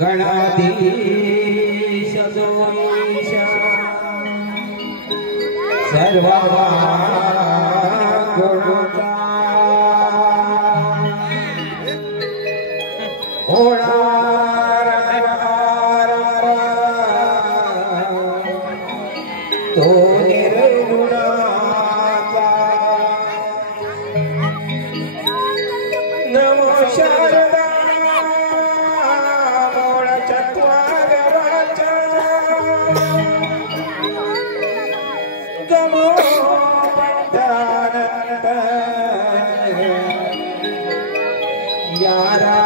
गणाधीश जोईश सर्व गुणाचा तो निर्गुणाचा नमो शारदा मूळ चत्वार वाचा गमो पंचानंद यारा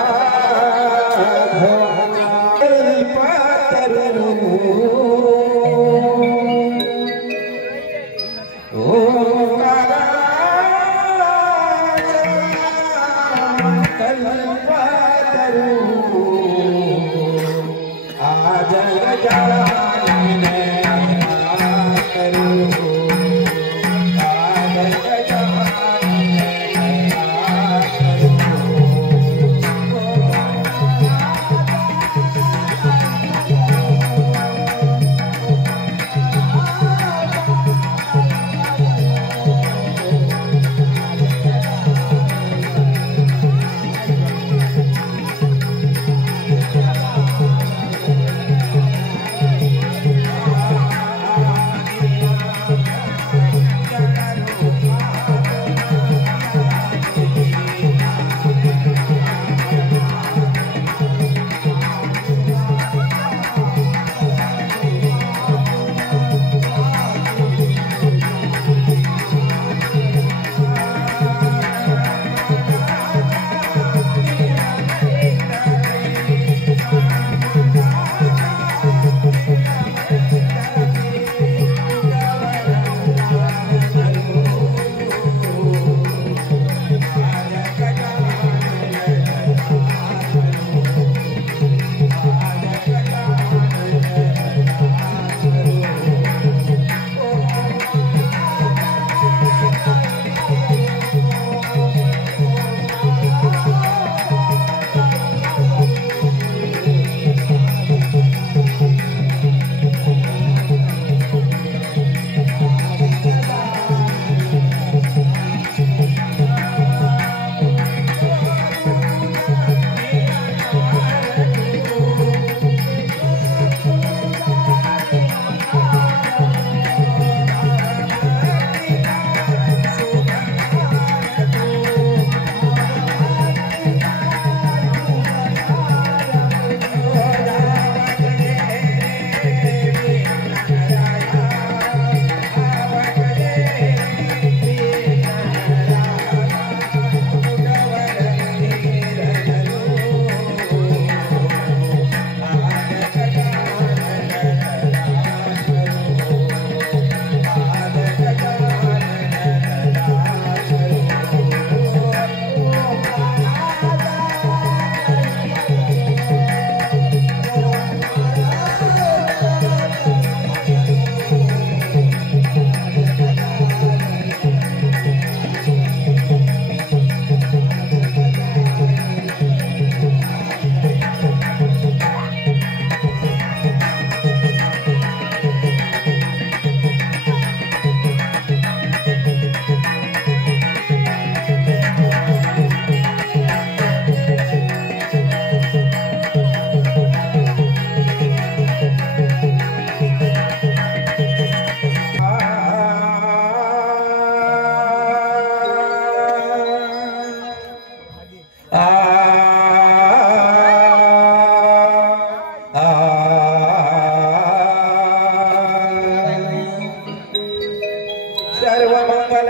सर्वमंगल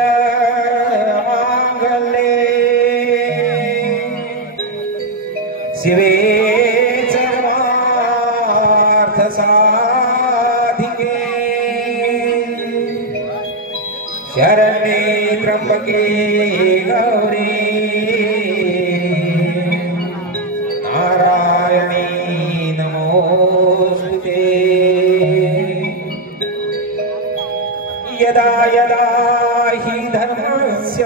मांगल्ये शिवे सर्वार्थ साधिके शरण्ये त्र्यंबके गौरी नारायणी नमोस्तुते। यदा यदा हि धर्मस्य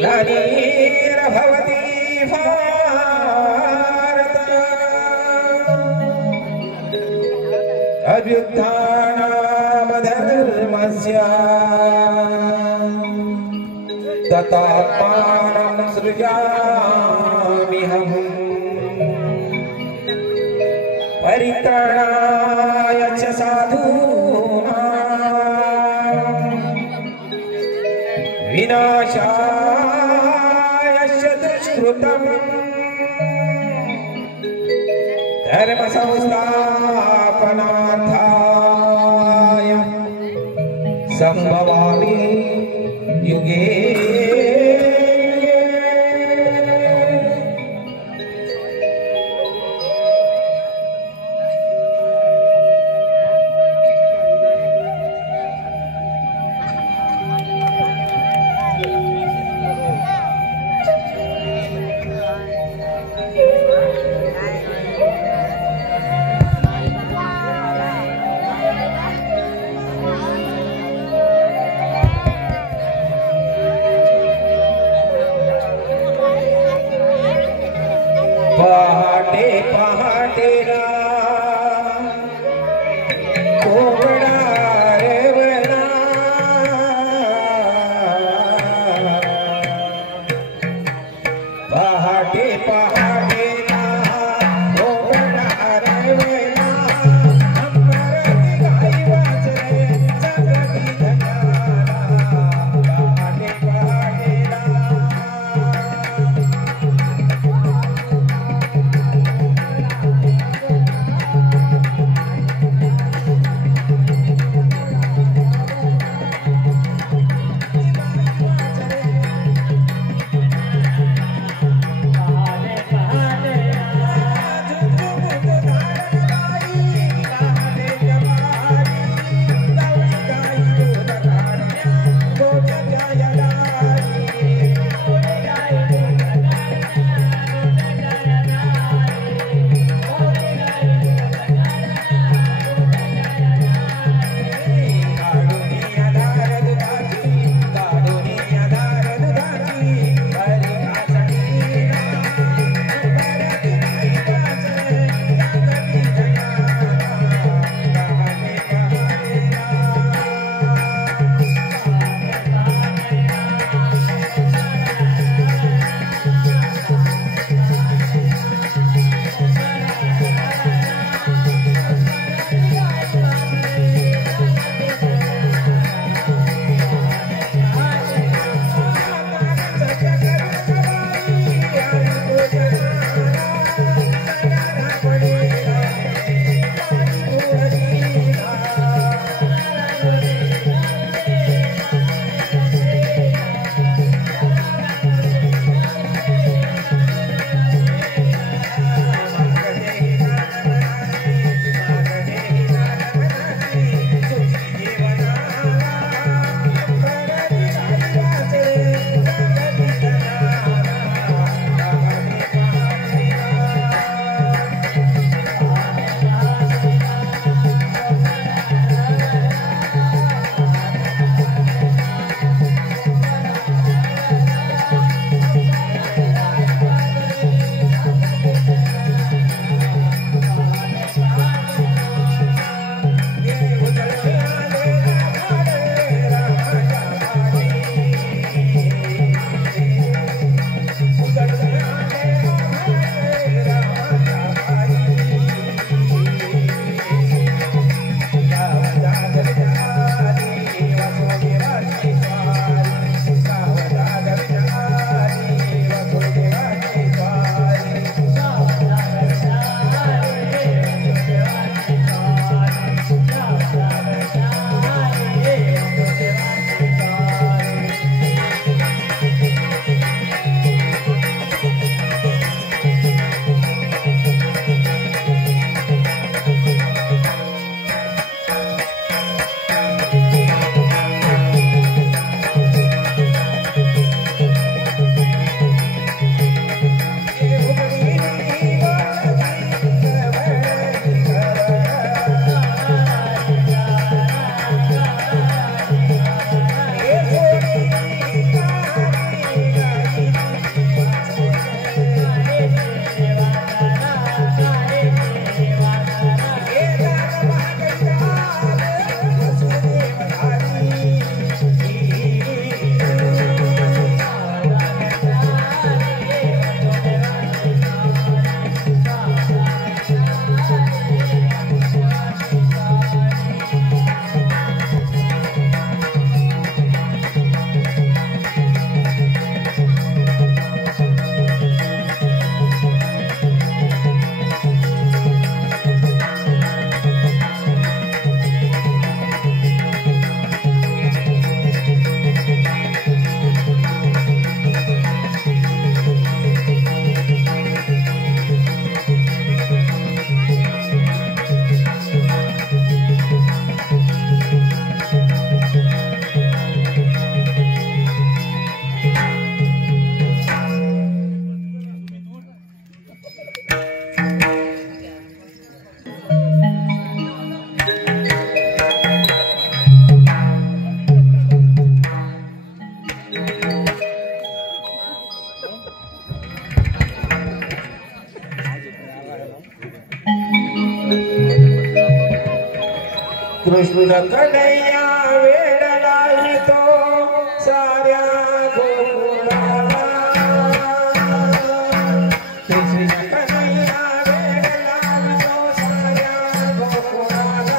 ग्लानिर्भवति भारत अभ्युत्थानमधर्मस्य तदात्मानं सृजाम्यहम् परित्राणाय च साधूनां विनाशाय च दुष्कृतम् धर्म संस्थापनार्थाय संभवामि युगे कृष्ण कन्हैया वेड लावितो साऱ्या गोकुळाला कृष्ण कन्हैया वेड लावितो साऱ्या गोकुळाला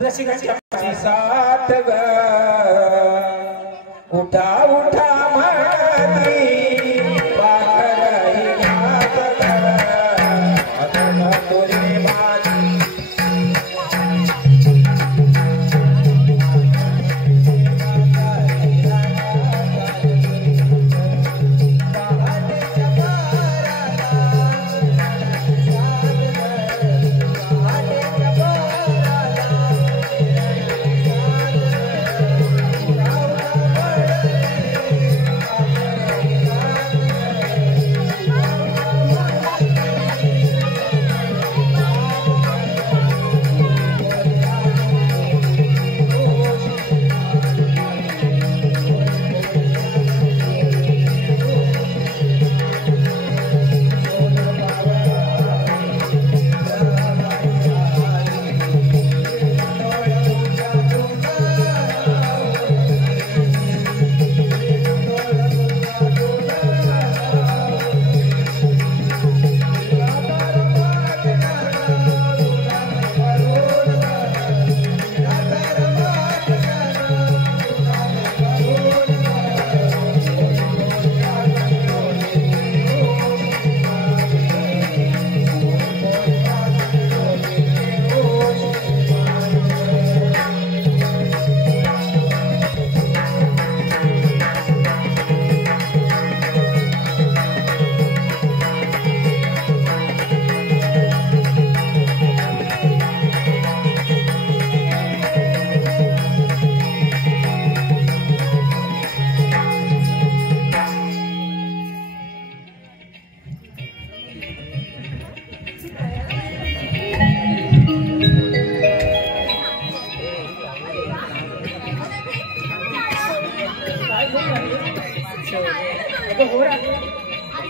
रसिकांची साथ ग उठा उठा म्हणती पाखरही नाच ग आता तोरे माझी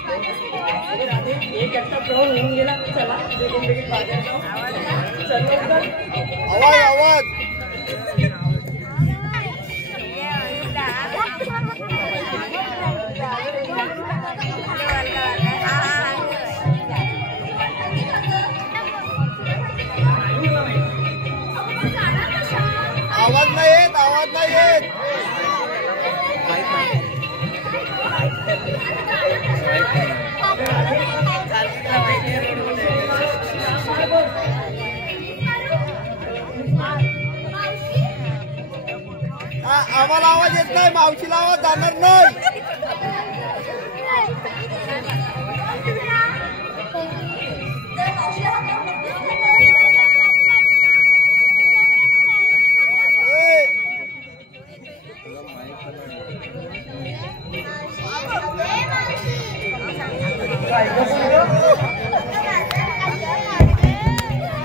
एक घंटा प्रॉब्लेम होऊन गेला. चला लगेच बाजार जाऊ. चल आवाज आवाज आवाज नाही येत, आवाज नाही येत. आम्हाला आवाज येत नाही, मावशीला आवाज जाणार नाही.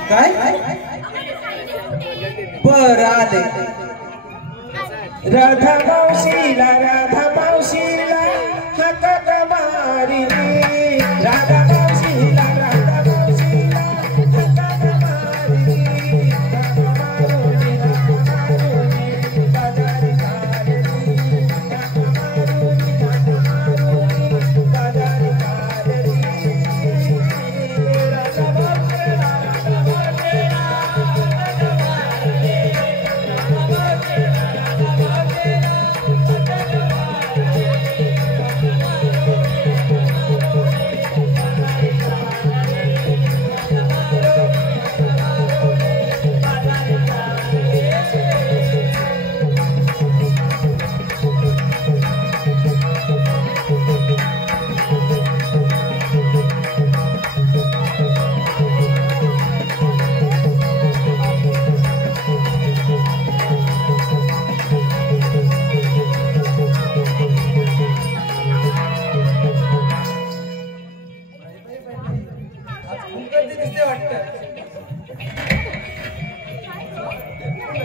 काय बरं आले. राधा मावशीला हातात मारी. राधा मावशीला हातात मारी.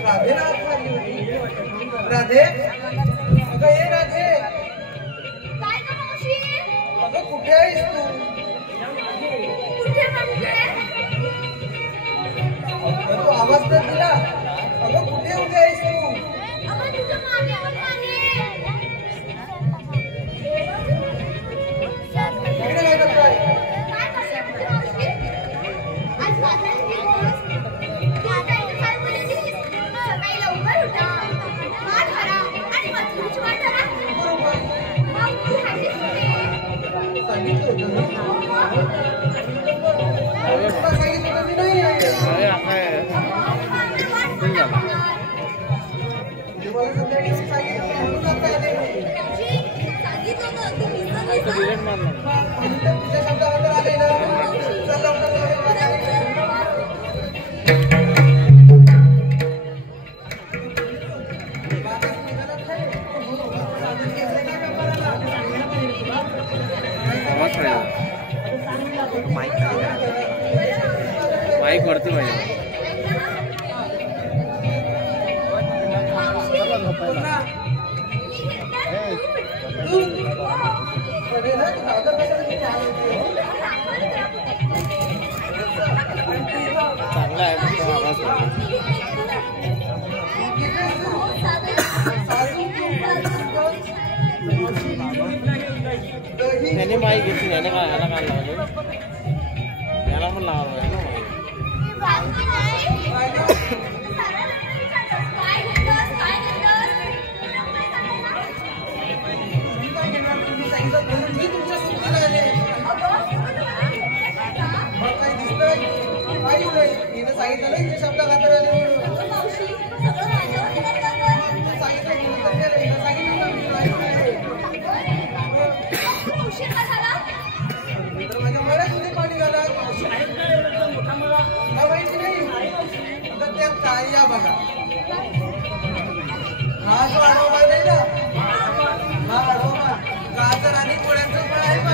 बाजारी राधे अगं ये राधे. काय गं मावशी? अगं कुठे आहेस तू? कुठे म्हणजे? अगं तू आवाज तर दिला. अगं कुठे उभी आहेस तू? अगं तुझ्या मागे पण मागे. इकडे काय करताय? काय करते मावशी? आज बाजारात गेलोस? आता इथे काय बोललीस? सकाळी लवकर उठा. माठ भरा आणि मथुरीची वाट धरा. बरोबर मग तू हॅपीच कुठे? सांगितलं होतं ना. तुला सांगितलं तर मी नाही आहे. मला संध्याकाळी सांगितलं म्हणून आता आले. सांगितलं ना तू विसरलीस ना? म्हणून तर तुझ्या शब्दाबद्दल आले ना. चल लवकर जाऊया. माईक वरती पाहिजे. चांगला आहे तो आवाज. त्याने माईक घेतली. याने काय याला काय लावलं? याला पण लावावं आहे ना. मी तुमच्या सोबतीला आले. मग काही दिसतंय? काहीच नाही. हिनं सांगितलं ना हिच्या शब्दा खातर आले म्हणून. सांगितलं हिनं तर केलं. हिनं सांगितलं ना मी नाही आहे. तर माझ्या मळ्यामध्ये पाणी झालं. माहिती नाही. आता त्यात काय या बघा. हा जो आडवा नाही ना. हा आडवा गाजर आणि पोळ्यांचं फळ आहे बघ.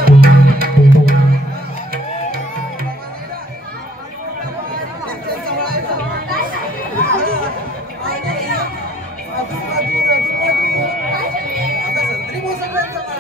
आता संत्री मोसंब्यांचा फळ.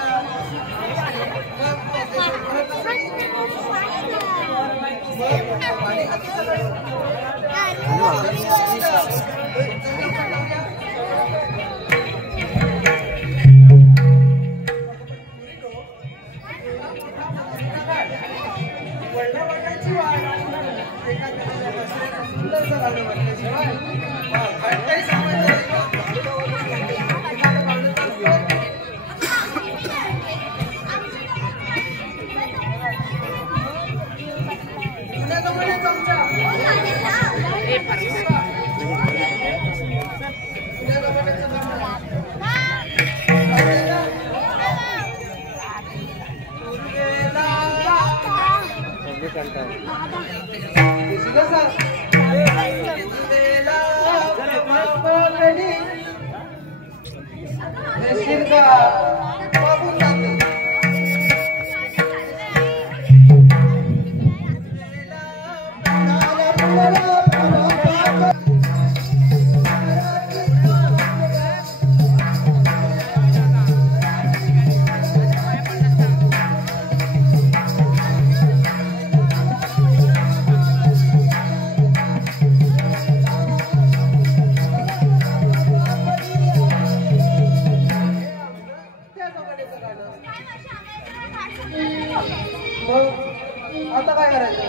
आता काय करायचं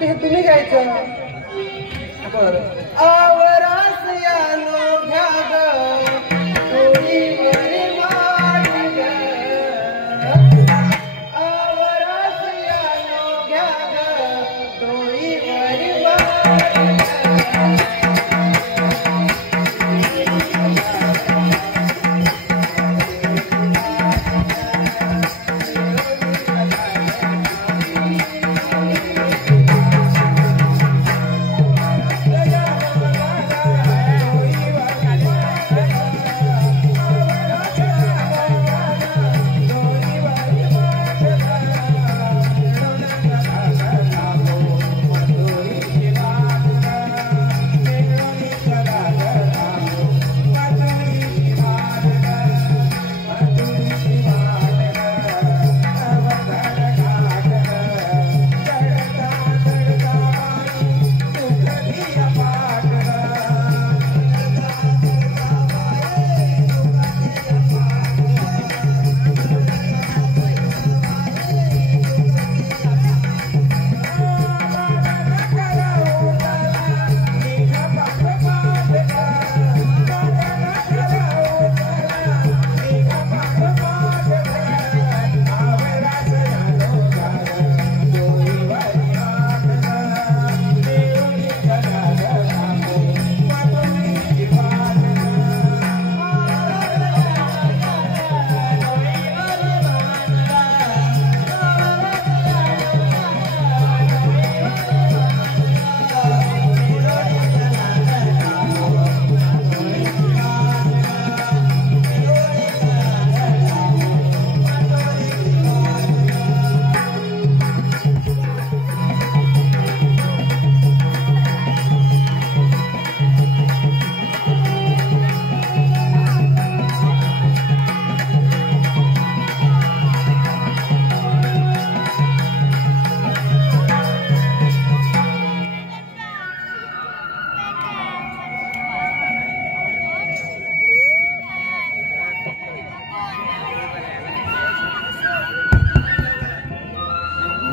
हे तुम्ही घ्यायचं बरं आवरास यानो घ्या ग डोळीवरी माठ ग आवरास यानो घ्या ग डोळीवरी माठ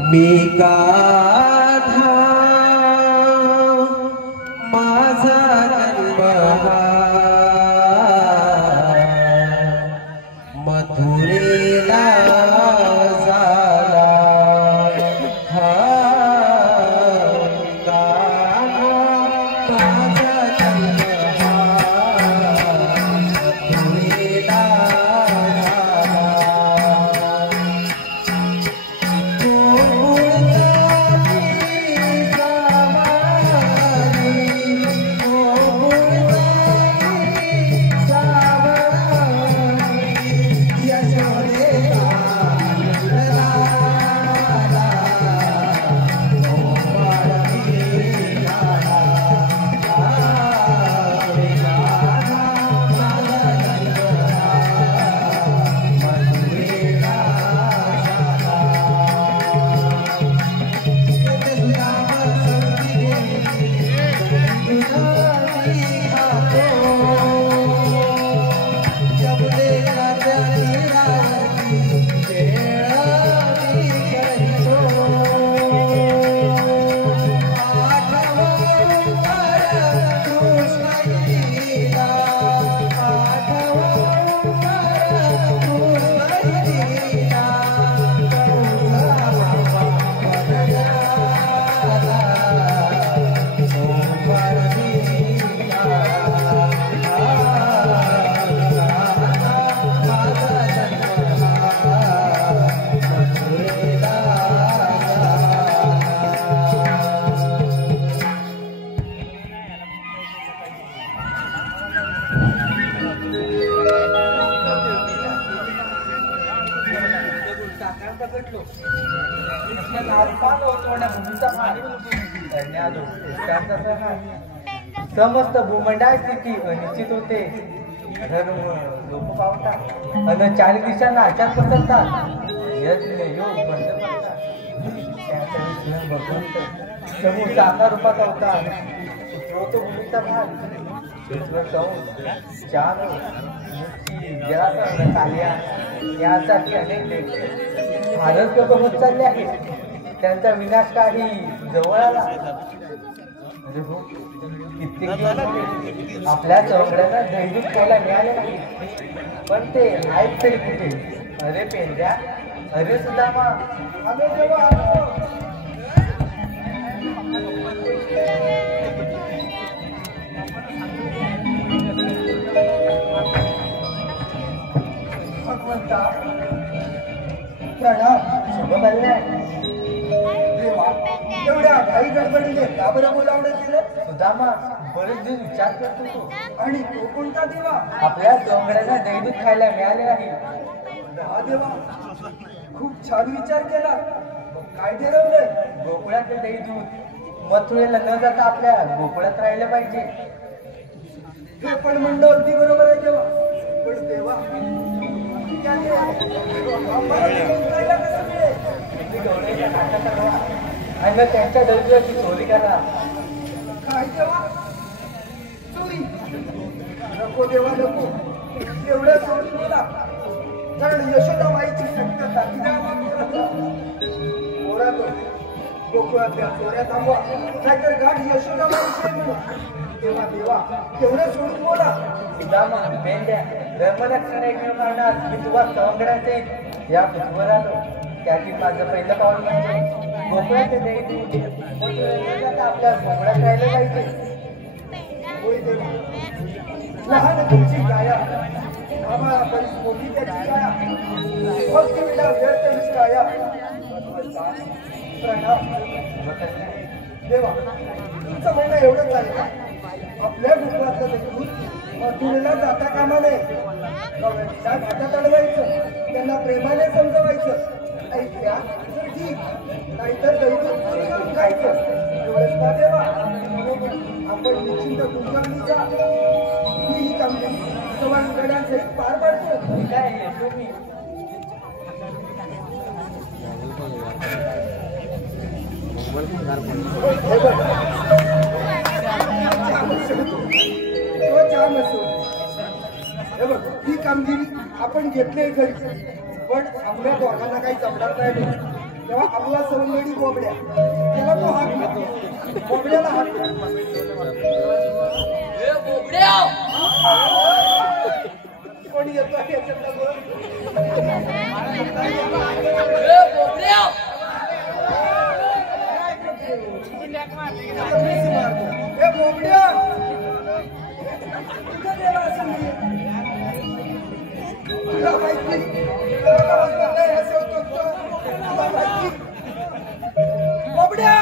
मी गाधा माझा जन्म मथुरेला झाला हा गाधा माझा जन्म मथुरेला झाला पकडलो भूमीचा समस्त भूमंडळ स्थिती अनिश्चित होते. लोक पावतात आणि 40 दिवसांना आचार पसरतात. यज्ञ योग बंद करतात. समूह साकार रूपात होता. तो भूमीचा भाग यासाठी अनेक देश भारत लोक होत चालले आहेत. त्यांचा विनाश काही जवळ आला. कित्येक दिवस आपल्या चौकड्यांना दैनिक खायला मिळाले नाही. पण ते आहेत तरी कुठे? अरे पेंड्या, अरे सुदामा, आलो देवा आलो. भगवंता प्रणाम. शुभ कल्याण. एवढ्या काही गडबडीने का बरं बोलावलं केलं? सुदामा, बरेच दिवस विचार करत होतो. आणि तो कोणता देवा? आपल्या डोंगराला दैनिक खायला मिळाले नाही. हा देवा, खूप छान विचार केला. काय ठरवलंय? गोकुळातले दैदूत मथुरेला न जाता आपल्या गोकुळात राहिलं पाहिजे. हे पण म्हणलं अगदी बरोबर आहे देवा. पण देवा आणि त्यांच्या दर्जाची चोरी करा. काय देवा? चोरी नको देवा नको. एवढं चोरी केला कारण यशोदाबाईची सत्ता पोरा तो गोकुळातल्या चोऱ्या थांबवा, नाहीतर गाठ यशोदाबाईची म्हणून. देवा देवा तेवढं सोडून बोला. सुदामा, मेंढ्या, धर्मरक्षण एकमेव करणार मी तुला सवंगडाचे या पृथ्वीवर आलो. त्यातील माझं पहिलं पाऊल म्हणजे गोकुळाचे दैनिक आपल्या गोकुळात राहिलं पाहिजे. लहान तुमची गाया आम्हाला बरीच मोठी त्याची गाया फक्त विना व्यर्थ निष्काया. प्रणाम देवा. तुमचं म्हणणं एवढंच आहे का? आपल्या गोकुळातलं दैनिक मथुरेला जाता कामा नये. घाटात अडवायचं, त्यांना प्रेमाने समजवायचं. ऐकल्या तर ठीक, नाहीतर दैनिक खायचं. एवढंच का देवा? आपण निश्चिंत तुमच्या ही कामगिरी सवाल गड्यांसहित पार पाडतो. काय तुम्ही ही कामगिरी आपण घेतली घरी, पण आपल्या दोघांना काही जमणार नाही. तेव्हा आपला सवंगडी बोबड्या त्याला तो हात बोबड्याला हात कोणी येतो बोबड्या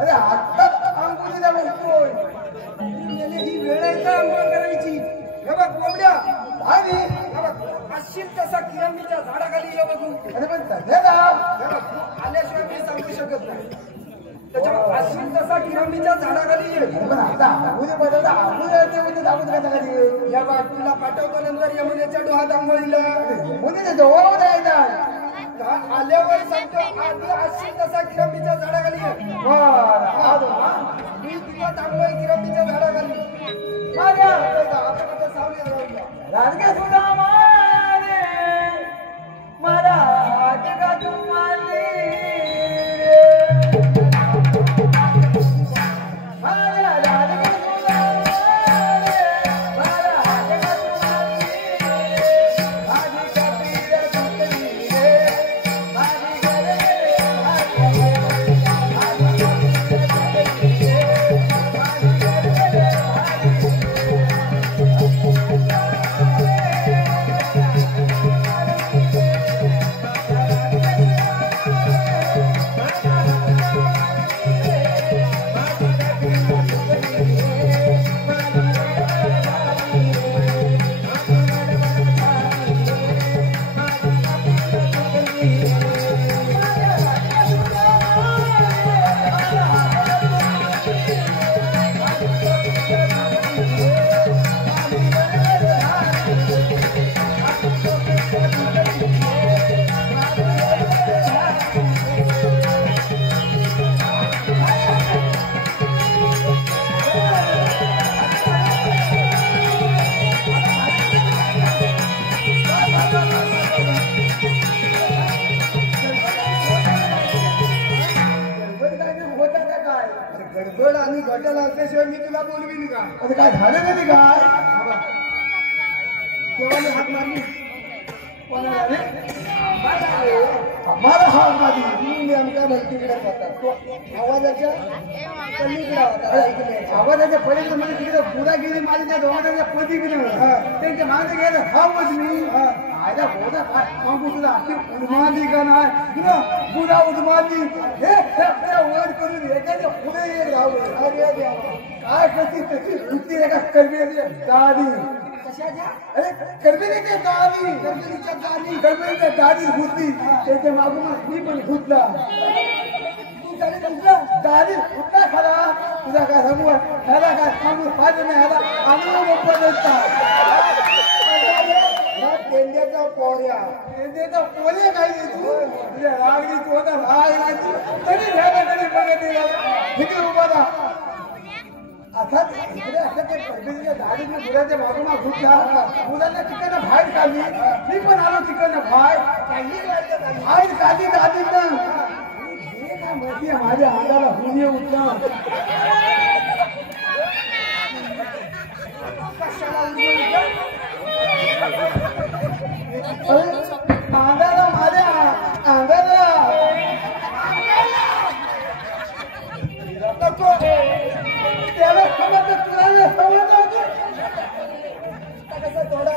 अरे आता अंकुली द्या म्हणतोय. ही वेळ आहे का अंघोळ करायची? हे बघ बोबड्या, आणि असशील तसा किरंबीच्या झाडाखाली ये बघू. अरे पण आल्याशिवाय मी सांगू शकत नाही. त्याच्यामुळे असशील तसा किरंबीच्या झाडाखाली ये. या बघ तुला पाठवतो नंतर यमुनेच्या डोहात आंघोळीला. आल्यावर सांगतो आधी असशील तसा किरंबीच्या झाडाखाली ये. मी तुला थांबलोय किरंबीच्या झाडाखाली. राजगे सुदामा मला जगा तुम्हाला आणि घोटाला असल्याशिवाय मी तुला बोलवीन का? आता काय झालं कधी काय? तेव्हा मी हात मारली कोणाला रे? मला हात मारली मी आमच्या भलतीकडे जातात तो आवाजाच्या पलीकडे होता आवाजाच्या पलीकडे म्हणजे तिकडे पुरा गेली माझी त्या दोघांच्या पलीकडे त्यांच्या मागे गेलं हा मग मी आयला बोला काय सांगू तुला अशी उन्मादी का नाही तुला पुरा उन्मादी हे वर करून एखाद्या पुढे ये राहू अरे काय कशी कशी वृत्ती एका कर्मेची गाडी कशाच्या अरे कर्मेच्या गाडी घुसली त्याच्या मागून मी पण घुसला गाडी घुसला खरा तुझा काय सांगू ह्याला काय सांगू पाहिजे नाही ह्याला आम्हाला मोठा तेंद्याचा पोऱ्या तेंद्याचा पोऱ्या काय तू तुझ्या रागडी तू होता तरी बघत तिकडे उभा राहा अर्थात इकडे असं ते परदेशीच्या गाडीने मुलाच्या बाजूला घुसला मुलांना तिकडनं बाहेर काढली मी पण आलो तिकडनं बाहेर काढली गाडीनं हे काय माहिती आहे माझ्या अंगाला हुने उठला अंगाला माझ्या अंगाला त्याला समजत तुला समजत थोडा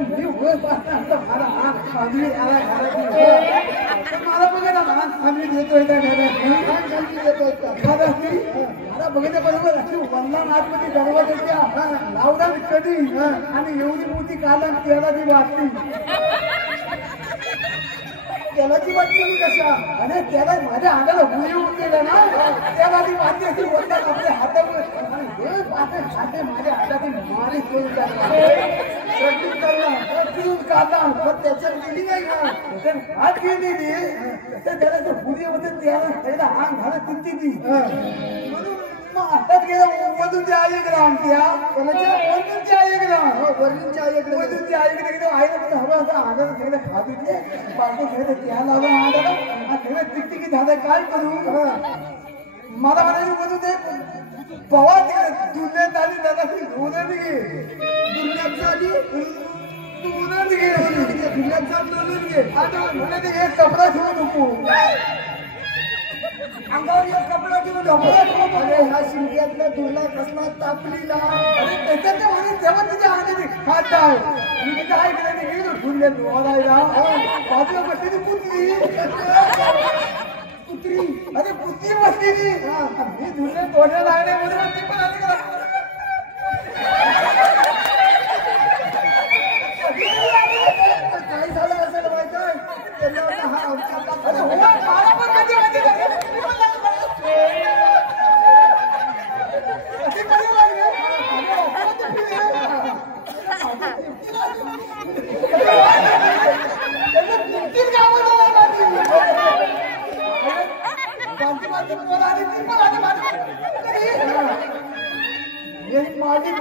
मी उभं मला बघा आम्ही देतोय त्या घरात मला बघितल्या बरोबर अशी वंदन आतमध्ये दरवाजाच्या लावला कधी आणि एवढी मोठी काला त्याला ती वाटली त्याला ती वाटली मी कशा आणि त्याला माझ्या अंगाला हुई होऊन गेलं ना त्याला ती वाटली अशी वंदन आपल्या हातावर हाते माझ्या हातातून मारी करून काढला पण त्याच्यात गेली नाही ना हात गेली ती त्याला तो हुई होते त्याला पहिला अंग घालत तिथी ती म्हणून हातात गेला वधूच्या आईकडे आमच्या वधूच्या आईकडे वधूच्या आईकडे वधूच्या आईकडे गेलो आईला म्हणजे हवं असं आगाला सगळं खात होते बाकी सगळं त्या लावलं आगाला सगळं टिकटिकी झालं काय करू मला म्हणायची वधू ते पवा तिकडे दुर्ण्यात आली दादा धुण्यात घे दुर्ण्यात झाली धुण्यात घे दुर्ण्यात धुण्यात घे आता म्हणायचे हे कपडा ठेवू नको अंगावर एक कपडा ठेवून अरे ह्या शिंक्यातला दुर्ला कसला तापलीला अरे त्याच्यात म्हणून तेव्हा तिच्या अंगाने खात आहे मी तिच्या आईकडे गेलो धुण्यात ओढायला बाजूला बसली ती कुत्री कुत्री अरे कुत्री बसली ती मी धुण्यात ओढायला लागले म्हणून ती पण आली का काय झालं असं माहिती अरे हो मला पण कधी माहिती माझी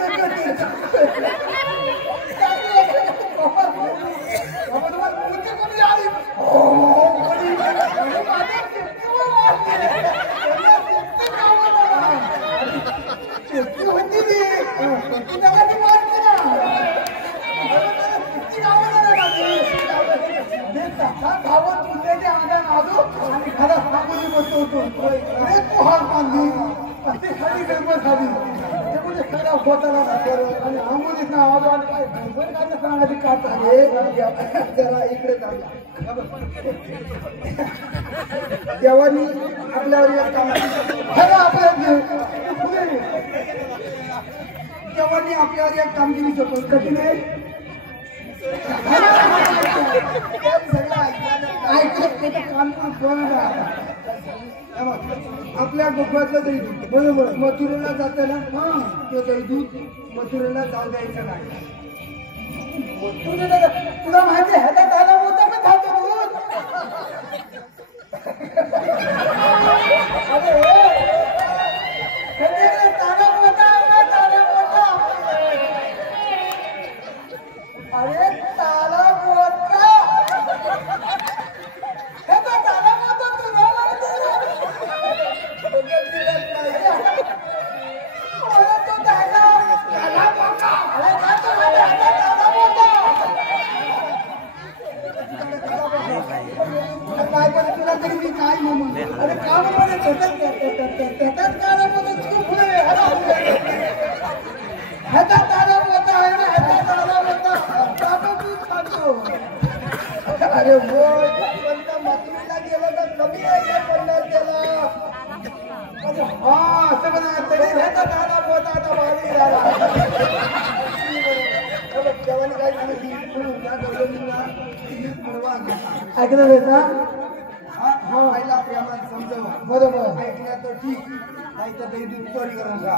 गावात तुझ्याच्या अंगाने आलो आणि घरात सांगून बसतो होतो तू हार बांधली ती खाली गडबड झाली ते म्हणजे खरा खोताला आणि आंबोलीत ना आलो आणि काय गडबड काय सांगायची का झाले जरा इकडे चालला देवानी आपल्यावर एक काम देवानी आपल्यावर एक कामगिरी सोपवली कठीण आहे आपल्या गोपातलं दही दूध बरोबर मथुरेला जातं ना ते दही दूध मथुरेला जाऊ द्यायचं नाही तुला माहिती आहे ह्याचा दादा मोठा पण खातो दूध अरे ताला मोठा ह्याचा ताला मोठा तुला ह्याचा तारा होता आहे ना, ह्याचा तारा होता बाबा तू सांगतो. अरे बोल पण त्या मातुरीला गेलं तर कमी आहे पडणार त्याला. हा असं म्हणा तरी ह्याचा तारा होता आता बारी झाला. देवाने काय सांगितलं त्या गौरवींना ऐकलं ना. हा पहिला प्रेमात समजवा बरोबर ऐकलं तर ठीक नाही तर चोरी करून का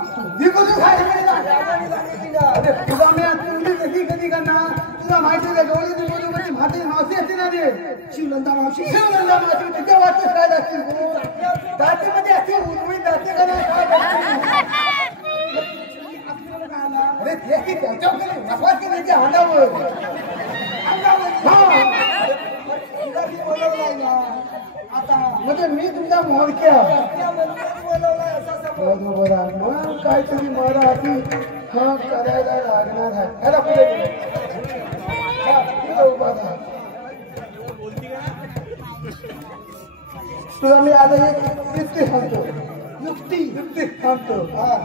तुझा मी तुझी कधी कधी करणार तुला माहिती आहे गौरी बोलून माझी मावशी असते ना रे शिवनंदा मावशी त्याच्या वाटत काय असतील दातीमध्ये असे उर्मित जाते का नाही. अरे त्याच्याकडे नफात की अंगावर बोलवलाय ना आता म्हणजे मी तुमचा मोडक्या बोलवलाय असा बरोबर मग काहीतरी मला अशी मग करायला लागणार आहे. ह्याला पुढे तुला मी आता एक युक्ती सांगतो. युक्ती सांगतो. हा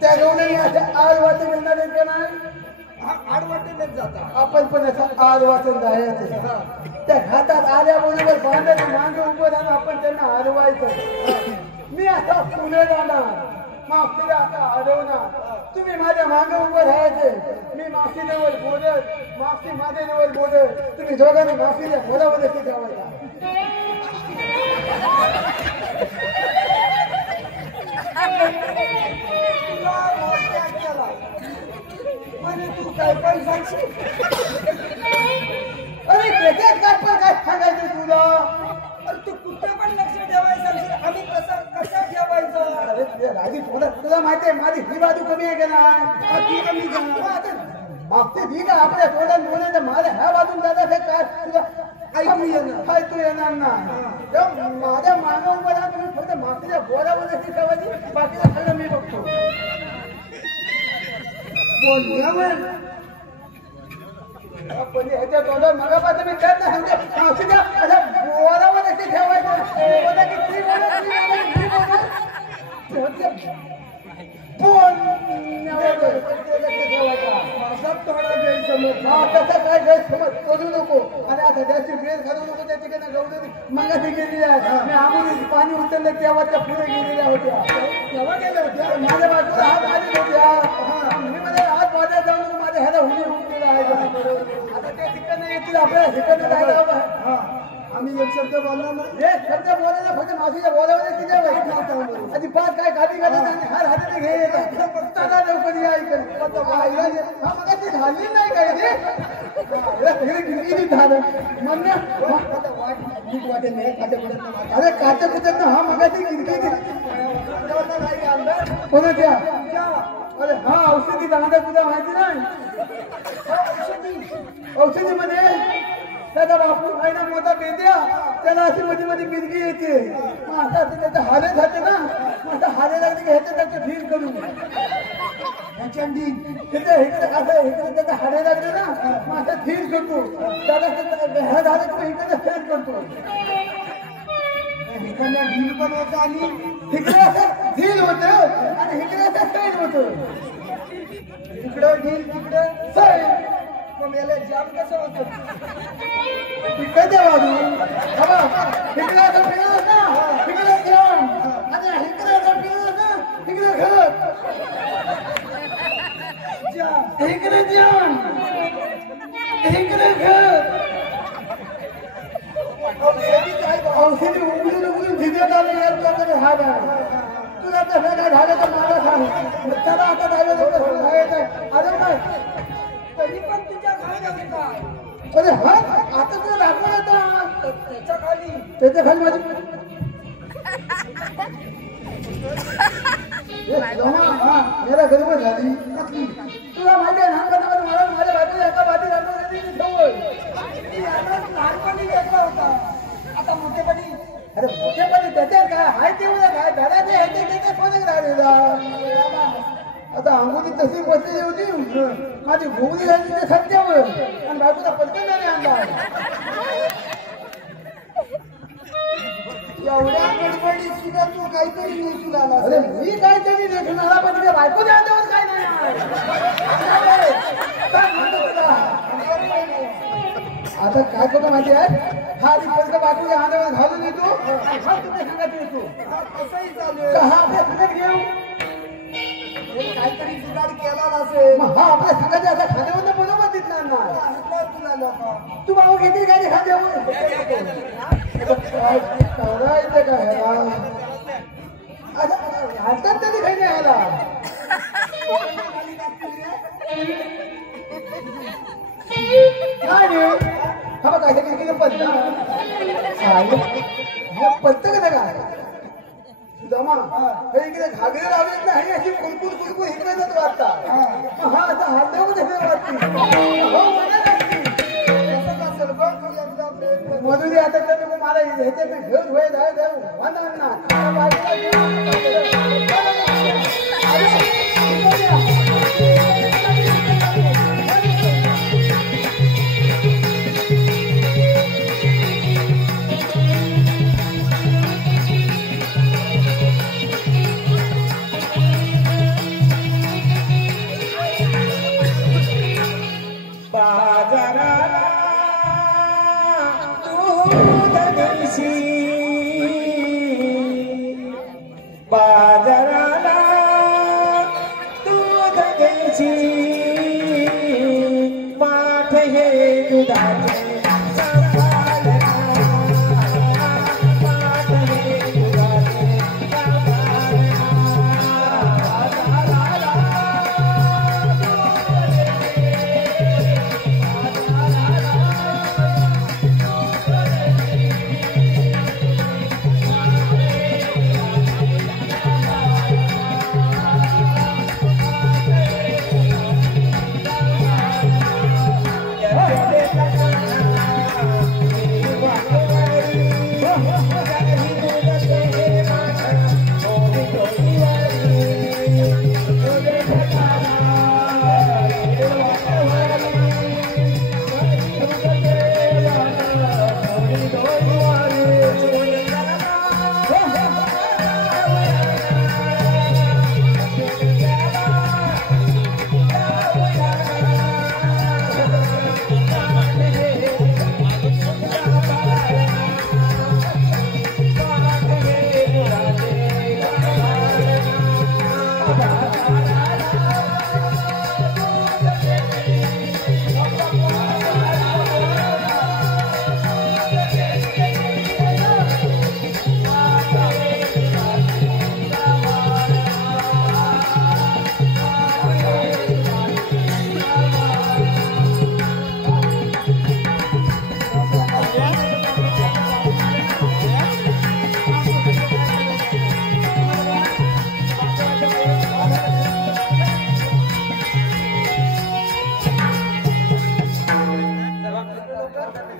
त्या गौरी आड वाटे मिळणार आहेत का नाही. आड वाटेनेच जाता आपण पण असं आड वाचन जायचं. त्या घाटात आल्याबरोबर बांधायचे मागे उभं राहणं आपण त्यांना हरवायचं. मी असा पुढे जाणार मावशीला आता हरवणार. तुम्ही माझ्या मागे उभं राहायचे. मी मावशीजवळ बोलत मावशी माझ्याजवळ बोलत तुम्ही दोघांनी मावशीच्या बोलामध्ये ते ठेवायला. तू काय पण सांगशील. अरे त्याच्यात काय पण काय सांगायचं तुला. तू कुठे पण लक्ष ठेवायचं सांगशील. आम्ही कसं ठेवायचं. अरे राजी तुला माहिती आहे माझी ही बाजू कमी आहे का नाही. कमी मागते ठीक आहे आपल्या तोंडात बोलायचं माझ्या ह्या बाजून जातात हे काय तुला ऐकू येणार ना. माझ्या मागं उभं राहा तुम्ही फक्त मागच्या बोलामध्ये ठेवायची बाकीला सगळं मी बघतो. पण ह्याच्या तोंडात मगापासून मी त्यात नाही म्हणजे मावशीच्या अशा बोलावर अशी ठेवायचं. तसं काय गैरसमज करू नको. आणि आता त्याची ड्रेस घालू नको. त्या ठिकाणी गौरी मगाशी गेलेली आहे. मी आम्ही पाणी उचललं तेव्हा त्या पुढे गेलेल्या होत्या. तेव्हा गेल्या होत्या माझ्या बाजूला हात आली होत्या. मी म्हणजे आज बाजार जाऊन माझ्या ह्याला हुडी होऊन गेला आहे. आता त्या ठिकाणी येतील आपल्याला ठिकाणी जायला हवं. आम्ही एक शब्द बोलणार नाही. एक शब्द बोलायला फक्त मावशीच्या बोलावले तिथे आधी पाच काय खाली घालत आणि हर हाताने घे ताला लवकर या इकडे. हा मग ती झाली नाही काय रे झालं म्हणणं वाटेल नाही खाते. अरे खाते कुठत ना हा मगाची गिरकी कोणाच्या. अरे हा औषधी दांडा तुला माहिती नाही. औषधीमध्ये त्याचा बापू खायला मोठा बेद्या त्याला अशी मध्ये मध्ये मिरगी येते. मग आता त्याचे हाले जाते ना. मग आता हाले लागले की ह्याच्या त्याचं फील करू तिथे इकडे असं इकडे त्याचे हाडे लागले ना. मग आता फील करतो त्याला ह्या झालं की इकडे फेल करतो. इकडनं ढील पण होतं आणि इकडे असं फील होतं आणि इकडे असं फेल होतं. इकडं ढील तिकडं सैल. मग याला जाम कसं होतं. इकडे बाजू इकडे असं फिरलं ना इकडे जाम आणि इकडे असं फिरलं ना इकडे घर इकडे जाम इकडे घर. औषधी उघडून उघडून धिजत आले यार हा तुला तसं काय झालं तर मला सांग. त्याला आता अरे काय तरी पण तुझ्या खाली. अरे हा आता तुला दाखवलं आता त्याच्या खाली माझी मेरा गरीब झाली. तुला माहिती आहे मला माझ्या बाजूला एका बाजू लहानपणी घेतला होता. आता मोठेपणी अरे मोठेपणी त्याच्यात काय हाय तेवढं काय घराचे ह्याचे त्याच्यात पण राहिलेला. आता अंगुली तशी बसलेली होती माझी घुगली झाली ते सत्यावर आणि बाजूला पटकन आणला. एवढ्या गडबडीत सुद्धा तू काही काहीतरी नेसून आला अरे असेल. मी काहीतरी देखून आला पण तिथे बायको द्यावर काय नाही काय म्हणतो तुला? आता काय करतो माहिती आहे हा तिकडचं बायको अंगावर घालून येतो हा तुझ्या सांगत येतो कसंही चालू आहे. का हा आपल्या सांगत घेऊ हे काहीतरी जुगाड केला नसेल. मग हा आपल्या सांगायचं आता खाद्यावर बरोबर दिसणार ना हसणार तुला लोक. तू बाबा घेतली काय ते खाद्यावर करायचं काय ह्याला आता हातात तरी काही नाही ह्याला काय रे हा बघ काय काही पत्ता पत्त का काय सुदामा हे इकडे घागरे लावलेत ना हे अशी कुलकुल कुलकुल इकडे जातो आता हा आता हात देऊन हे वाटते हो मला लागते कसं असेल बघ तुझ्या तुझा प्रयत्न. मधुरी आता तर नको मला ह्याचे मी घेऊन होय जाय जाऊ वांदा बाजाराला दूध देशी, बाजाराला दूध देशी, माठ हे दुधाचे सांभाळना, माठ हे दुधाचे सांभाळना.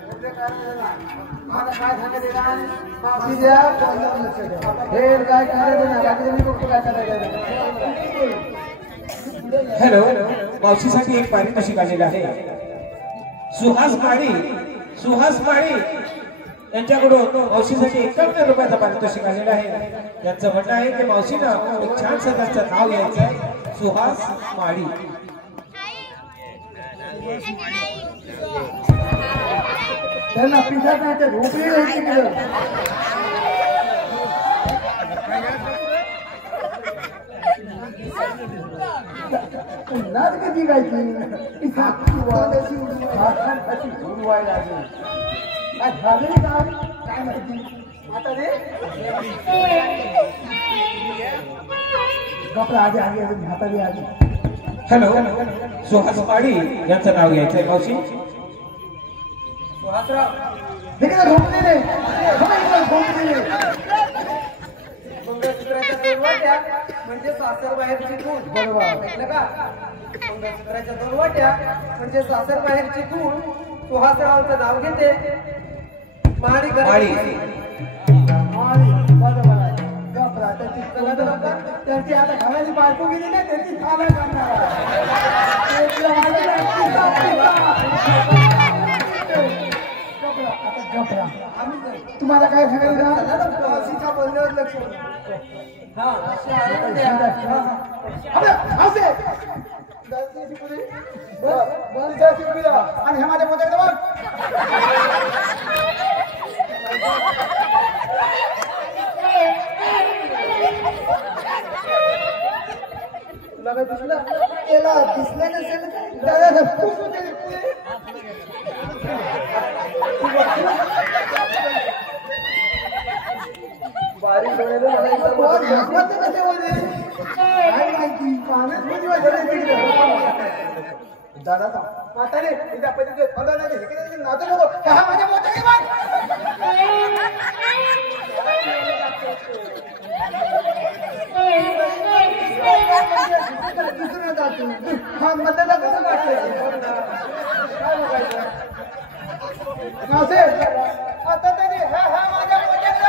बाजाराला मला काय सांगायचं का माफी द्या हे काय करायचं ना बाकी मी बघतो काय करायचं. हॅलो, मावशीसाठी एक पारितोषिक आलेलं आहे. सुहास माळी यांच्याकडून मावशीसाठी 51 रुपयाचं पारितोषिक आलेलं आहे. त्यांचं म्हणणं आहे की मावशीनं एक छानसं त्यांचं नाव घ्यायचं आहे, सुहास माळी. त्यांना पिझ्झा नाही तर झोपडी नाही तिकडं. नाच कधी गायची उडवायला लागली काय झालं काय माहिती आता रे कपडा आधी आधी अजून हाताने आधी. हॅलो, सुहास माळी यांचं नाव घ्यायचंय मावशी. तिकडे झोपली नाही मंगळसूत्राच्या दोन वाट्या म्हणजे सासर बाहेरची दूध. बरोबर. ऐकलं का? मंगळसूत्राच्या दोन वाट्या म्हणजे सासर बाहेरची दूध. सुहासरावचं नाव घेते. माळी माळी. त्यांची आता घराची बायको गेली ना त्यांची खाला करणार तुम्हाला काय सांगायचं मावशीच्या बोलण्यावर लक्ष. हा असे आणि हे माझ्या पोटाकडे बघ तुला काय दिसलं याला दिसलं नसेल दादा बारीक डोळ्याला दादा म्हातारे तिच्या पद्धतीने फळाने हे नाचू नको हा माझ्या मोठ्याने बघ दुसरं जातो हा मधला कसं काढते आता तरी हा हा माझ्या मोठ्याने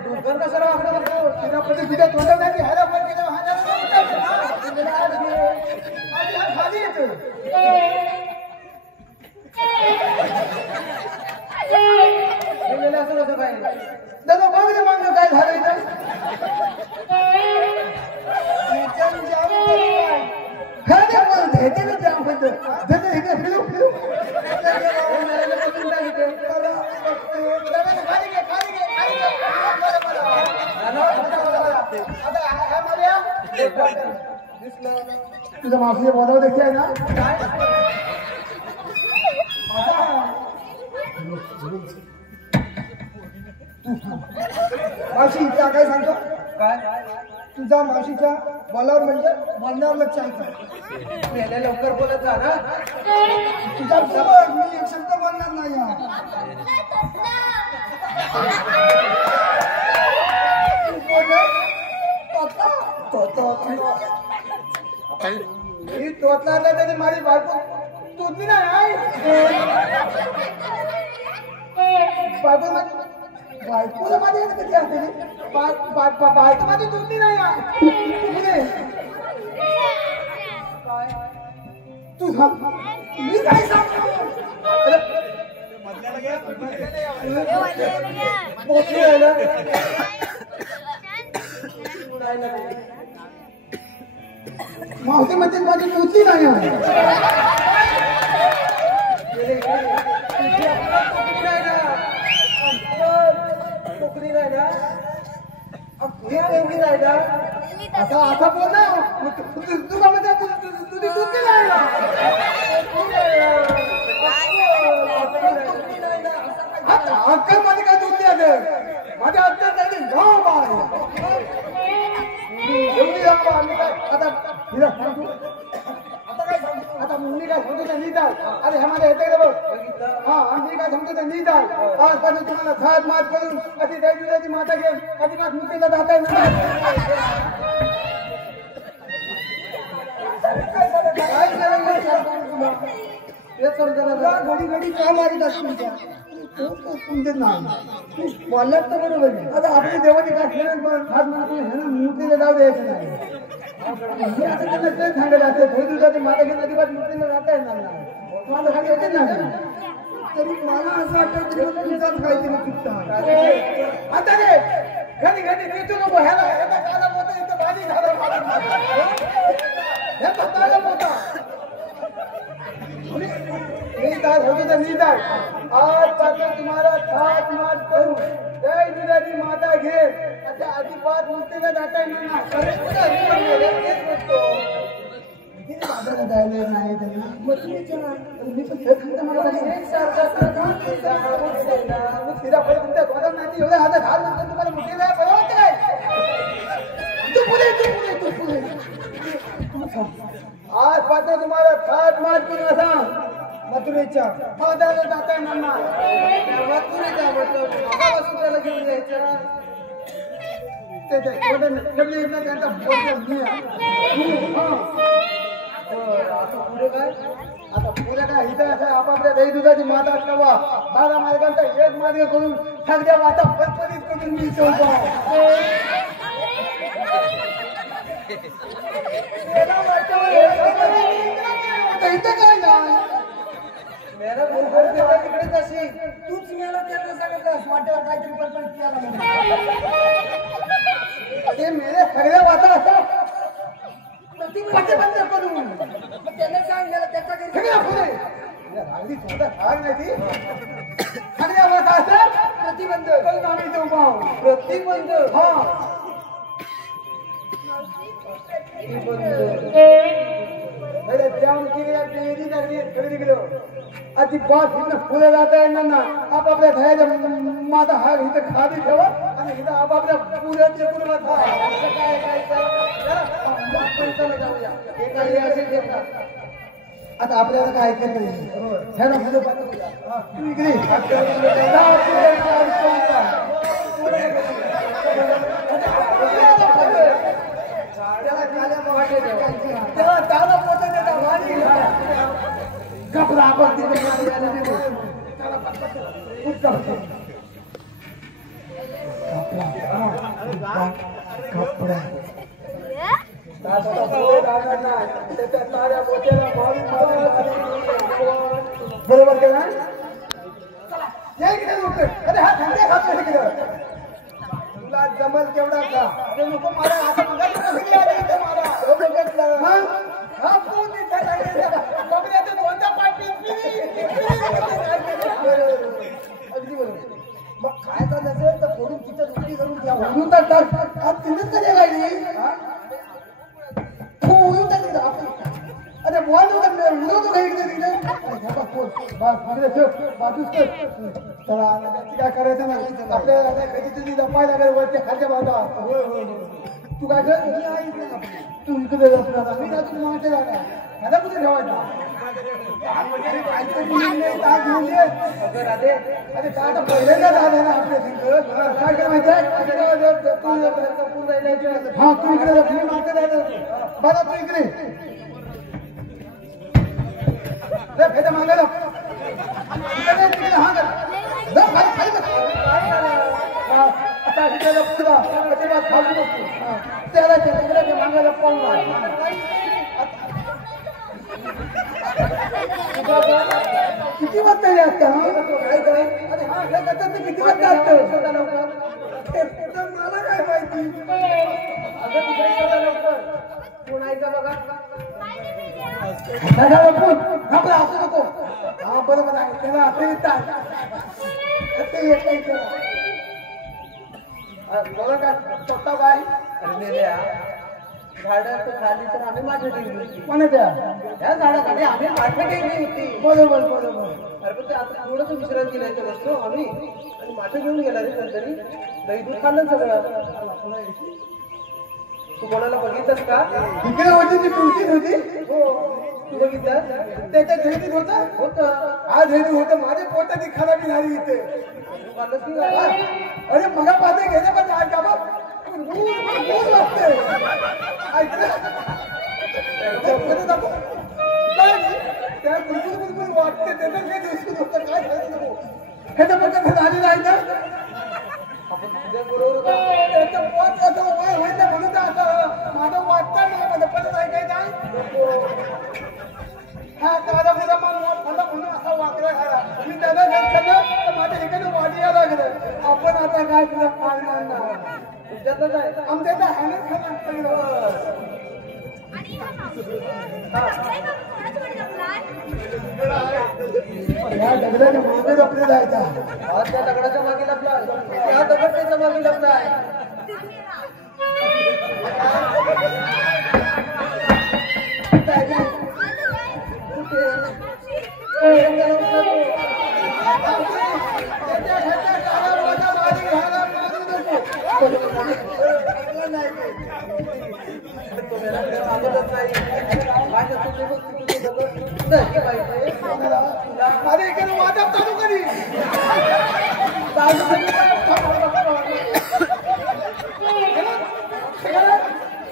डोंगर कशाला वाकडं करतो तिच्या पती तुझ्या तोंडात नाही ह्याला पण केलं खाली येतो असं कसं काय दादा बघ ना मागं काय झालं इथं तुझा माफी बोलावं देखील आहे ना मावशी त्या काय सांगतो काय तुझा मावशीच्या बोलावर म्हणजे बोलण्यावर लक्ष आहे लवकर बोलत जा ना तुझा मी एक शब्द बोलणार नाही मी तोतणार नाही त्याची माझी बायको तुझी नाही बायकोला माझी कधी असते बायको माझी तुझी नाही तू मी काय सांगतो मावशी म्हणजे माझी तुझी नाही नोकरी नाही ना असा बोल ना तुला म्हणजे तुझी दुःखी नाही ना अक्कल मध्ये काय दुःखी आहे माझ्या अक्कल नाही एवढी आम्ही काय आता काय सांगतो आता मी काय सांगतो ते नीट आहे अरे हे माझ्या येते बघ हा आम्ही काय सांगतो ते नीट आहे आजपासून तुम्हाला सात मात करून अशी दैवताची माता घेऊन अजिबात मुक्तीला जाता घडी घडी का मारित असतो तुमच्या नाही बोललात तर बरोबर आता आपली देवाची काय हात म्हणतो मुक्तीला जाऊ द्यायचं नाही आता त्यांना तेच सांगायला असते थोडी दिवसाची माता घेऊन अजिबात मुक्तीला जाता येणार नाही मला खाली येते ना तरी मला असं वाटतं तुमचाच काहीतरी चुकता आता रे घरी घरी देतो नको ह्याला ह्याचा काला मोठा इथं भाजी झाला हे बताला मोठा नीट आहे होतो तर नीट आहे आजपासून तुम्हाला थाट माट करू जय दुधाची माता घे आता अजिबात मुक्तीला जाता येणार जायला नाही त्यांना मी पण मला तुमच्या गोदाम नाही एवढे हातात हात नंतर तुम्हाला मुक्ती जाय बरोबर काय तू पुढे आजपासून तुम्हाला थाट माट करून असा मथुरेच्या मधाला जाता येणार ना मथुरेच्या वसुंधराला घेऊन जायचं ते त्यांचा आता पुढे काय इथं असं आपापल्या दही दुधाची माता असल्यावा बारा मार्गांचा एक मार्ग करून सगळ्या माता फटफटीत करून मी इथं काय नाही मेरा बोलकर तिकडेच असेल तूच मेला त्यांना सांगितलं वाटेवर काहीतरी पण ते मेरे सगळ्या वाता असतात प्रतिबंध करून त्यांना सांगितलं त्याचा रागडी स्वतः भाग नाही ती सगळ्या वाता असतात प्रतिबंध करून आम्ही देऊ पाहू प्रतिबंध हा अजिबात इथं फुले जाता येणार ना आपापल्या घराच्या माझा हा इथं खाली ठेवा आणि इथं आपापल्या पुऱ्याचे आता आपल्याला काय ऐकत नाही त्याला पोट कपडा आपण कपडा बरोबर केला अरे हा थंडे खातो तुला जमल केवढा का अरे नको मला आता मग काय का नसेल तर फोडून तिथं रुटी करून घ्या म्हणून तर तिथेच कधी राहिली अरे बोल उडवतो काही काय करायचं ना आपल्याला कधी जपायला लागेल वरच्या खालच्या बाजूला तू काय कर तू इकडे मी जातो मागच्या जागा मला कुठे ठेवायचा अरे काय तर पहिल्यांदा झालं ना आपल्या काय काय माहिती हा तू इकडे मी मागं जायचं बघा तू इकडे फेटा मागायला हा आता तिकडे पुढा खाऊ त्याला मागायला पाहून किती वाजता असतं किती वाजता असतं मला काय माहिती बघा असू नको हा बरोबर आहे त्याला असं येतात बघा का स्वतः बाई झाडात खाली तर आम्ही माठे टेकली होती कोणाच्या त्या झाडाखाली आम्ही माठे टेकली होती बरोबर बरोबर अरे पण ते आता थोडंसं विश्रांती घ्यायचं नसतो आम्ही आणि माठे घेऊन गेला रे कोणतरी दही दूध खाल्लं सगळं तू कोणाला बघितलंस का इकडे होती ती तुमची होती हो तू बघितलं त्याच्या झेंडीत होतं आज झेंडी होतं माझ्या पोटाची खराबी झाली इथे अरे मगा पाहते घेणे पण आज का बघ वाटते त्या बिलकुल बिलकुल वाटते त्याचं काही दिवशी होतं काय झालं नको हे तर मग झालेलं आहे ना त्याचं पोट असं वय होईल म्हणून असं माझं वाटतं ना मला परत ऐकायचं हा काला मुला मला म्हणून असा वाकडा झाला मी त्याला घेतलं तर माझ्या इकडे वाटी यायला लागलं आपण आता काय तुला पाळणार ना आमच्या तर हॅनेच खाणार या दगडाच्या मागे लपले जायचा त्या दगडाच्या मागे लपला त्या दगडाच्या मागे लपलाय नाही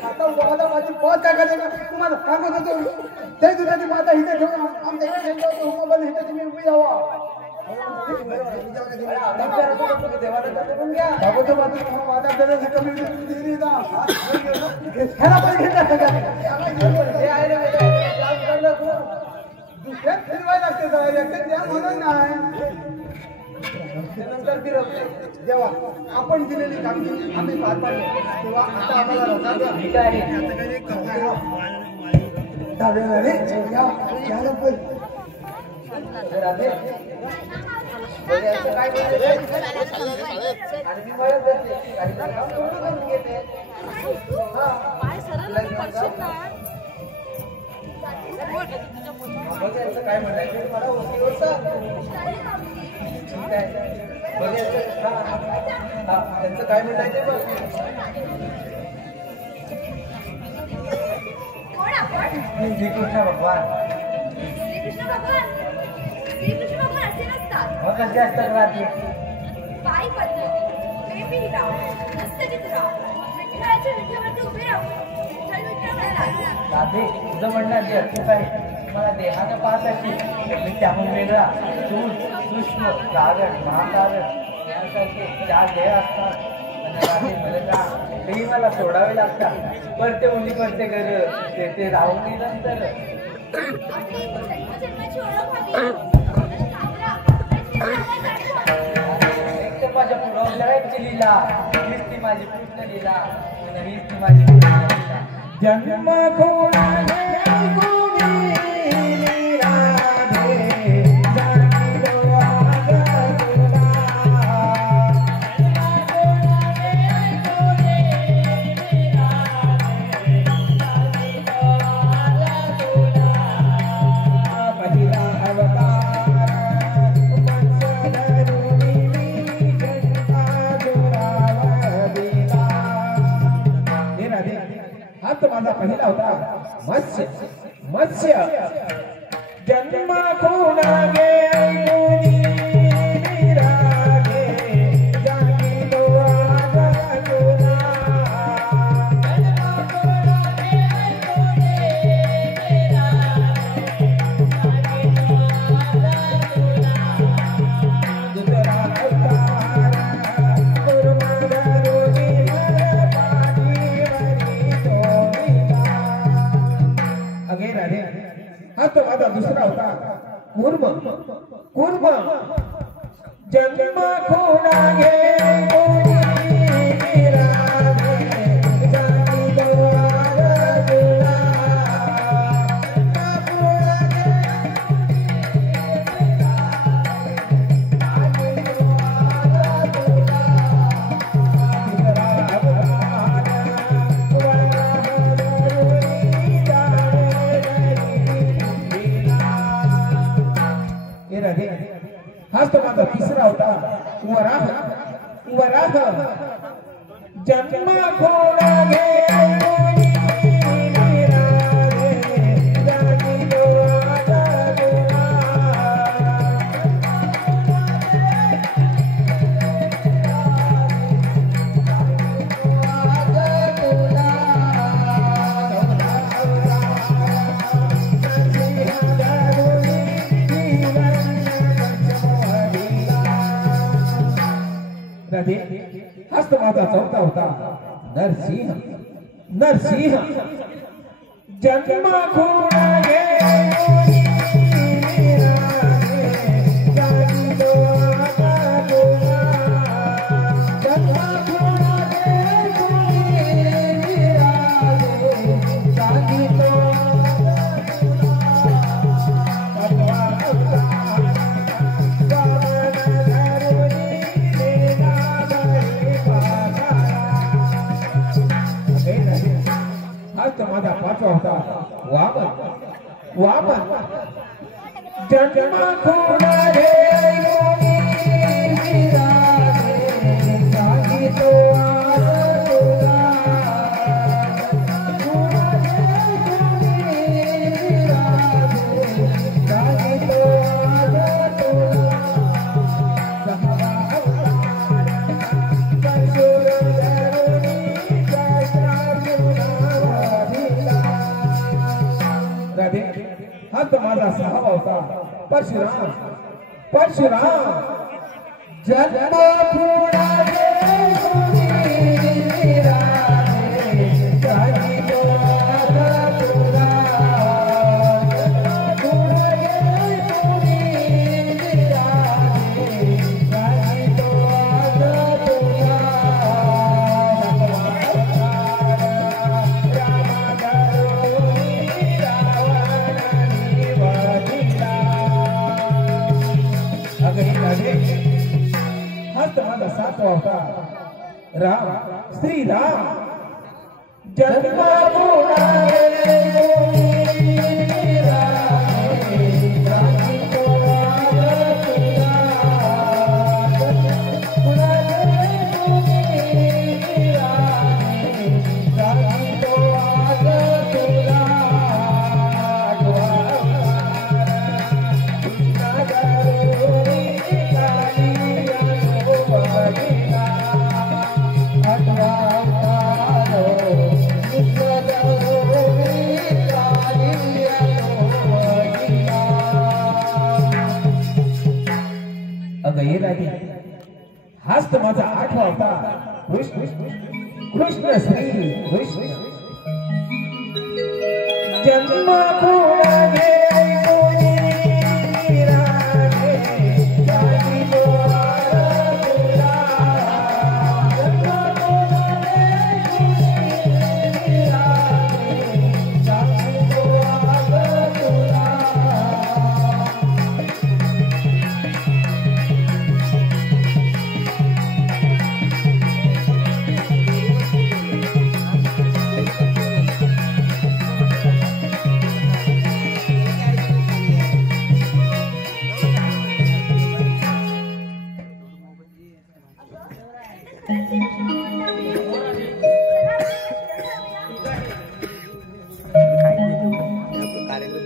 आता वादा माझी बहुत काय करायचं तुम्हाला सांगत होतो ते दुधाची माता इथे ठेवून आमच्या इथे मोबाईल इथे तुम्ही उभी जावा दुसऱ्यात फिरवायला लागते त्या म्हणून नाही नंतर फिरवते जेव्हा आपण दिलेली कामगिरी आम्ही पार पाडली तेव्हा आता आम्हाला रजा द्या. रे या लवकर. काय म्हणायचं मला ओटीवर त्यांचं काय म्हणायचं बघ. कोण आपण? श्रीकृष्ण भगवान. श्रीकृष्ण भगवान. श्रीकृष्ण भगवान असे नसतात. मग कसे असतात राहते पायी पद्धती बेपिहिरा नसतचित्रा विठ्ठलाच्या विठ्यावरती उभे राहून विठ्ठल म्हणाला. राधे तुझं म्हणणं अगदी अर्थच आहे. मला देहानं पाहत असेल मी त्याहून वेगळा सूर सूक्ष्म कारण महाकारण यासारखे 4 देह असतात आणि राधे मला तेही मला सोडावे लागतात. परते मुली करते घर ते राहून नंतर आपली जन्मजन्माची ओळख व्हावी. काबरा एक तर माझ्या पुरवल्याची लीला हीच ती माझी कृष्ण लीला आणि हीच ती माझी कृष्ण लीला. जन्म कोणाने माझा पहिला होता मत्स्य मत्स्य जन्म कोणा गे दुसरा होता कूर्म कूर्म जन्म कोणा गे हाच तो माझा तिसरा होता वराह वराह जन्म कोणा गे हाच तो माझा चौथा होता नरसिंह नरसिंह जन्म कोणा गे माझा पाचवा होता वामन वामन जन्म कोणा गे माझा सहावा होता परशुराम परशुराम जन्म पुराणे राम श्री राम जन्म हाच तर माझा आठवा होता कृष्ण कृष्ण श्री कृष्ण जन्म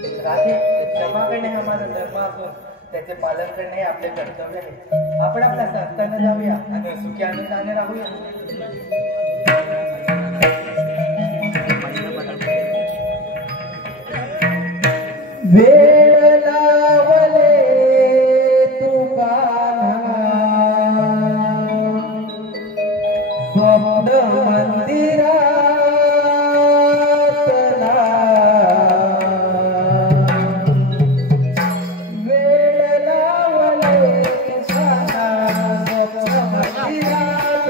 क्षमा करणे हा माझा धर्म असून त्याचे पालन करणे हे आपले कर्तव्य आहे. आपण आपल्या संस्थांना जाऊया आणि सुखी आनंदाने राहूया. वेळ लावले तुकाना स्वप्न मंदिरात वेळ लावले तुकाना स्वप्न मंदिरात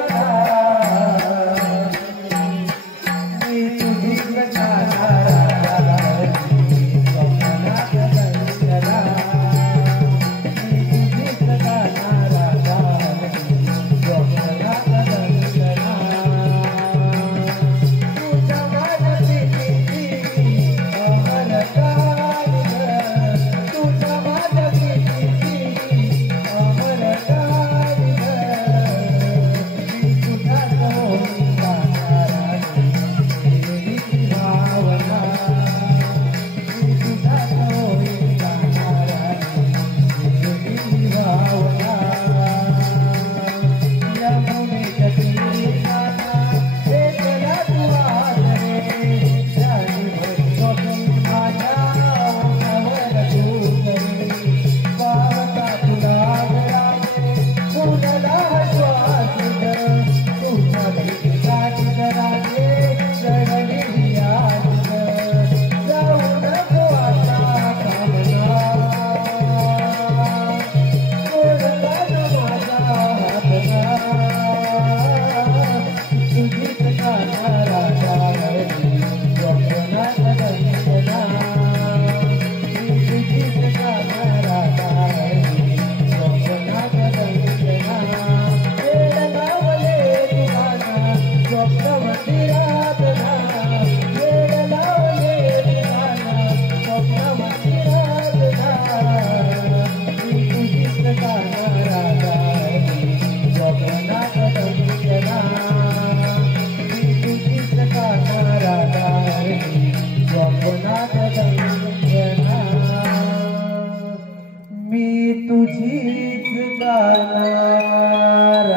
मी तुझीच जाणार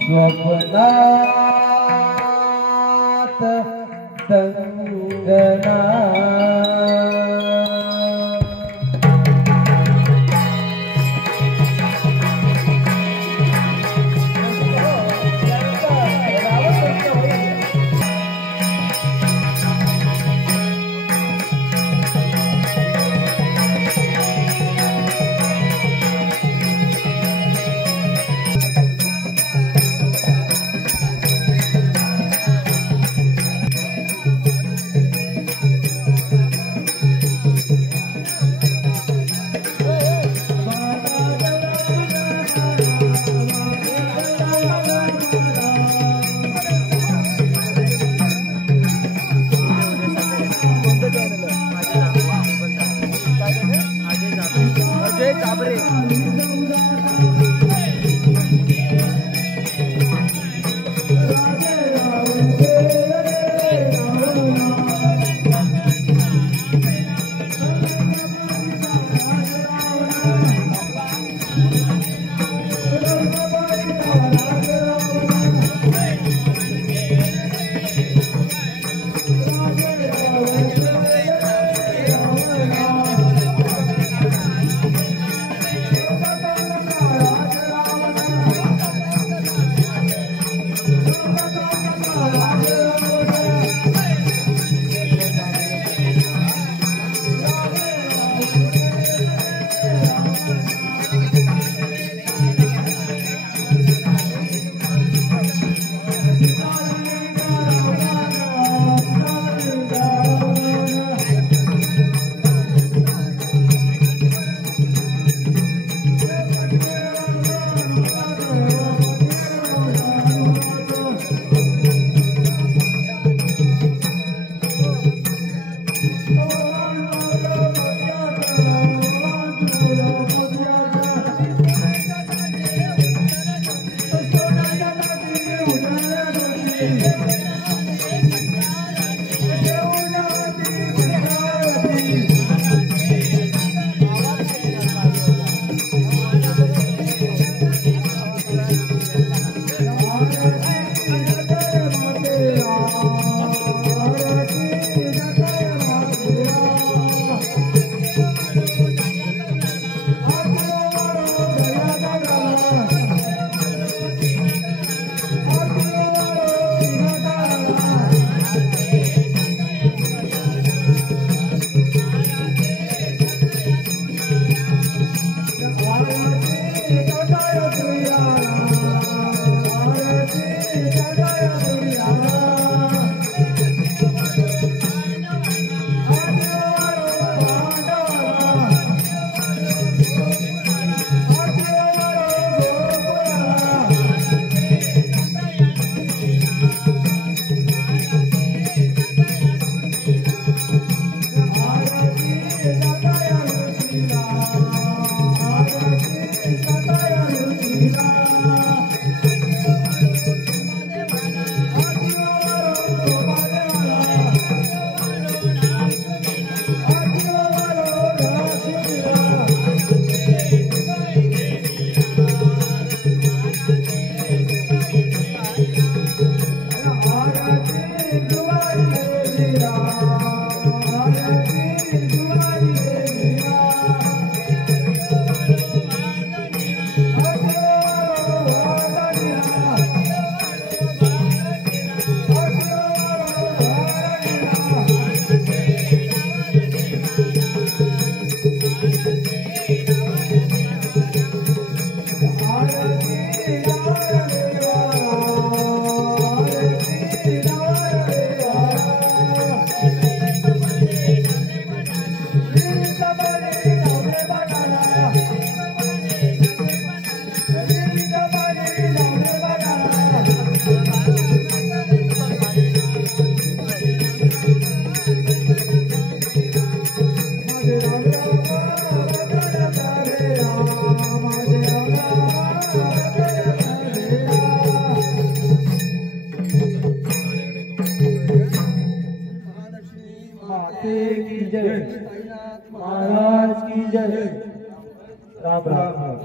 स्वप्नात दंगना महाराज की जय। राम राम।